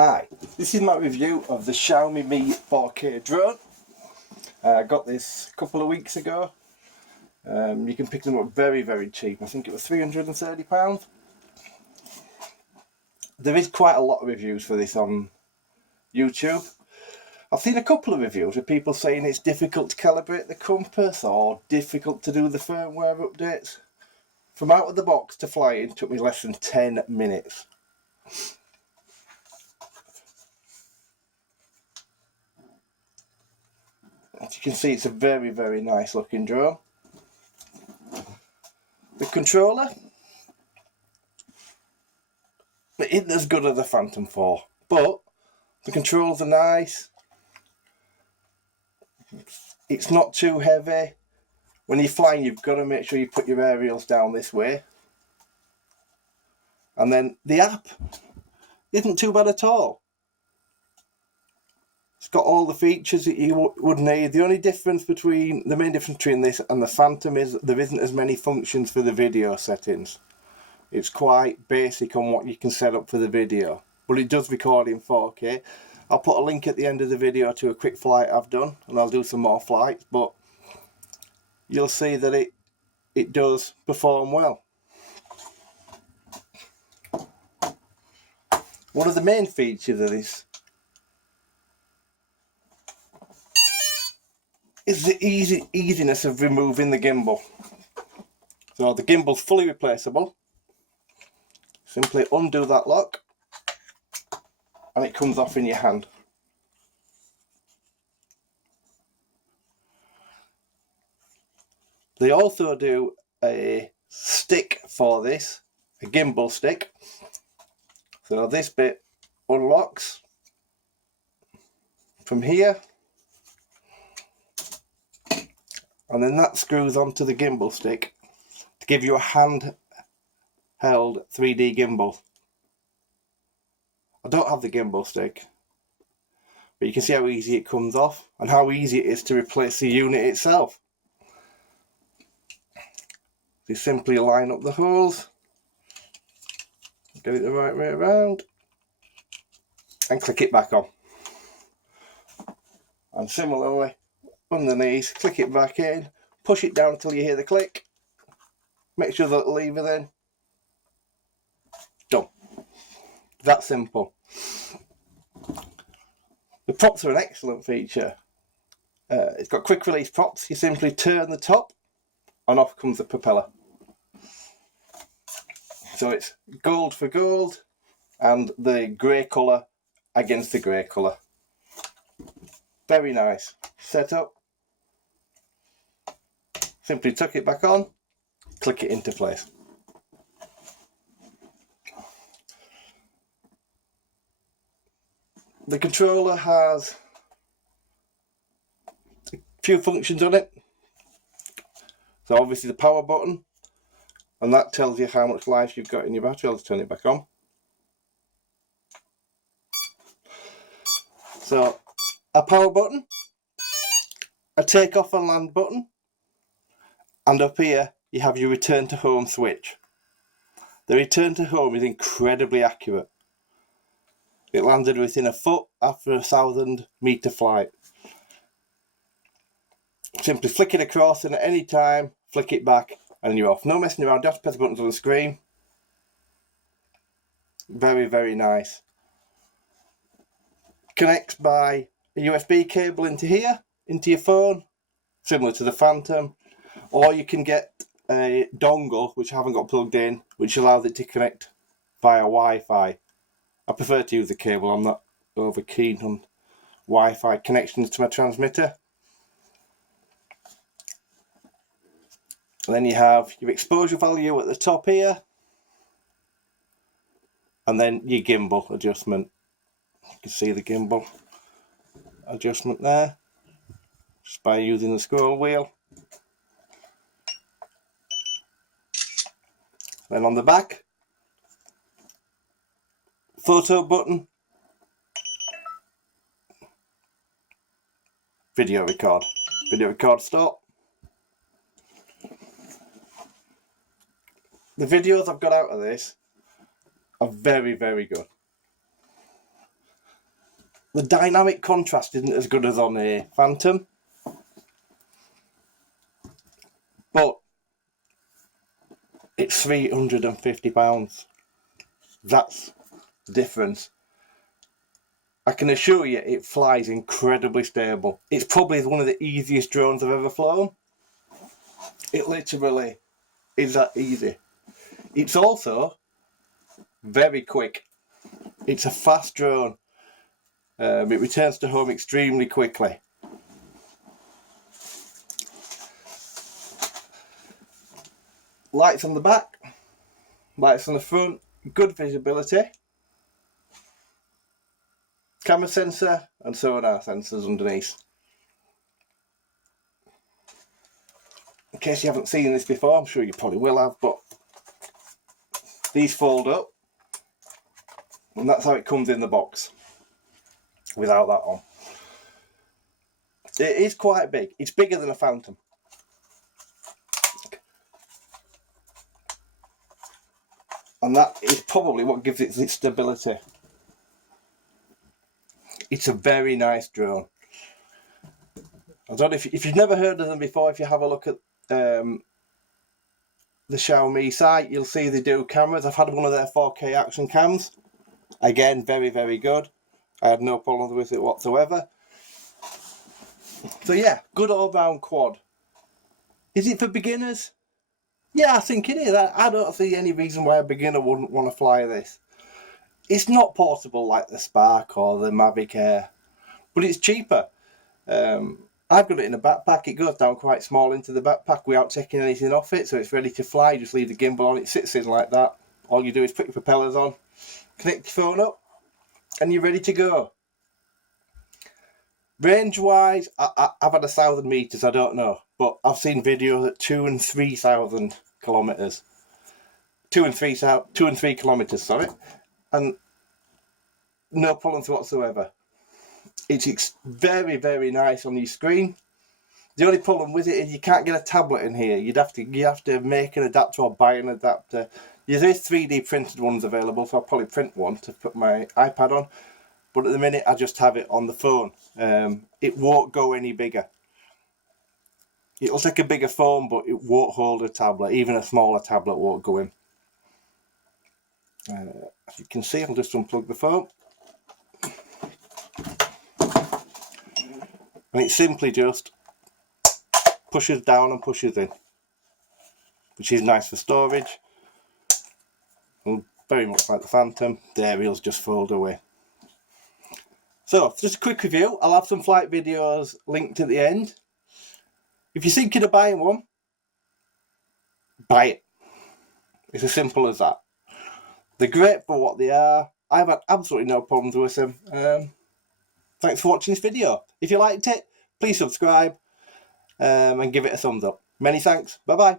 Hi, this is my review of the XiAOMI Mi 4K drone. I got this a couple of weeks ago. You can pick them up very cheap. I think it was £330. There is quite a lot of reviews for this on YouTube. I've seen a couple of reviews of people saying it's difficult to calibrate the compass or difficult to do the firmware updates. From out of the box to flying took me less than 10 minutes. As you can see, it's a very nice looking drone. The controller, it isn't as good as the Phantom 4, but the controls are nice. It's not too heavy. When you're flying, you've got to make sure you put your aerials down this way. And then the app isn't too bad at all. It's got all the features that you would need. The only difference between, the main difference between this and the Phantom is there isn't as many functions for the video settings. It's quite basic on what you can set up for the video, but it does record in 4K. I'll put a link at the end of the video to a quick flight I've done, and I'll do some more flights, but you'll see that it does perform well. One of the main features of this is the easiness of removing the gimbal. So the gimbal's fully replaceable. Simply undo that lock and it comes off in your hand. They also do a stick for this, a gimbal stick. So this bit unlocks from here, and then that screws onto the gimbal stick to give you a handheld 3D gimbal. I don't have the gimbal stick, but you can see how easy it comes off and how easy it is to replace the unit itself. You simply line up the holes, get it the right way around, and click it back on. And similarly, underneath, click it back in, push it down until you hear the click, make sure that lever then, done. That simple. The props are an excellent feature. It's got quick release props. You simply turn the top and off comes the propeller. So it's gold for gold and the grey colour against the grey colour. Very nice setup. Simply tuck it back on, click it into place. The controller has a few functions on it. So obviously the power button, and that tells you how much life you've got in your battery. I'll just turn it back on. So a power button, a take off and land button, and up here you have your return to home switch. The return to home is incredibly accurate. It landed within a foot after a 1,000 metre flight. Simply flick it across, and at any time flick it back and you're off. No messing around, you have to press the buttons on the screen. Very nice. Connects by a USB cable into here, into your phone, similar to the Phantom, or you can get a dongle which I haven't got plugged in, which allows it to connect via Wi-Fi. I prefer to use the cable. I'm not over keen on Wi-Fi connections to my transmitter. And then you have your exposure value at the top here, and then your gimbal adjustment. You can see the gimbal adjustment there, just by using the scroll wheel. Then on the back, photo button, video record stop. The videos I've got out of this are very good. The dynamic contrast isn't as good as on a Phantom, but it's £350. That's the difference. I can assure you it flies incredibly stable. It's probably one of the easiest drones I've ever flown. It literally is that easy. It's also very quick. It's a fast drone. It returns to home extremely quickly. Lights on the back, lights on the front, good visibility. Camera sensor and sonar sensors underneath. In case you haven't seen this before, I'm sure you probably will have, but these fold up, and that's how it comes in the box without that on. It is quite big. It's bigger than a Phantom. And that is probably what gives it its stability. It's a very nice drone. I don't know if you've never heard of them before. If you have a look at the XiAOMI site, you'll see they do cameras. I've had one of their 4K action cams. Again, very, very good. I had no problems with it whatsoever. So yeah, good all-round quad. Is it for beginners? Yeah, I think it is. I don't see any reason why a beginner wouldn't want to fly this. It's not portable like the Spark or the Mavic Air, but it's cheaper. I've got it in a backpack. It goes down quite small into the backpack without taking anything off it, so it's ready to fly. You just leave the gimbal on, it sits in like that. All you do is put your propellers on, connect your phone up, and you're ready to go. Range wise, I've had 1,000 meters, I don't know, but I've seen videos at 2,000 and 3,000 kilometers. 2 and 3 kilometers, sorry, and no problems whatsoever. It's very, very nice on your screen. The only problem with it is you can't get a tablet in here. You have to make an adapter or buy an adapter. There is 3D printed ones available, so I'll probably print one to put my iPad on. But at the minute, I just have it on the phone. It won't go any bigger. It'll take a bigger phone, but it won't hold a tablet. Even a smaller tablet won't go in. As you can see, I'll just unplug the phone. And it simply just pushes down and pushes in, which is nice for storage. And very much like the Phantom, the aerials just fold away. So, just a quick review. I'll have some flight videos linked at the end. If you're thinking of buying one, buy it. It's as simple as that. They're great for what they are. I've had absolutely no problems with them. Thanks for watching this video. If you liked it, please subscribe and give it a thumbs up. Many thanks. Bye bye.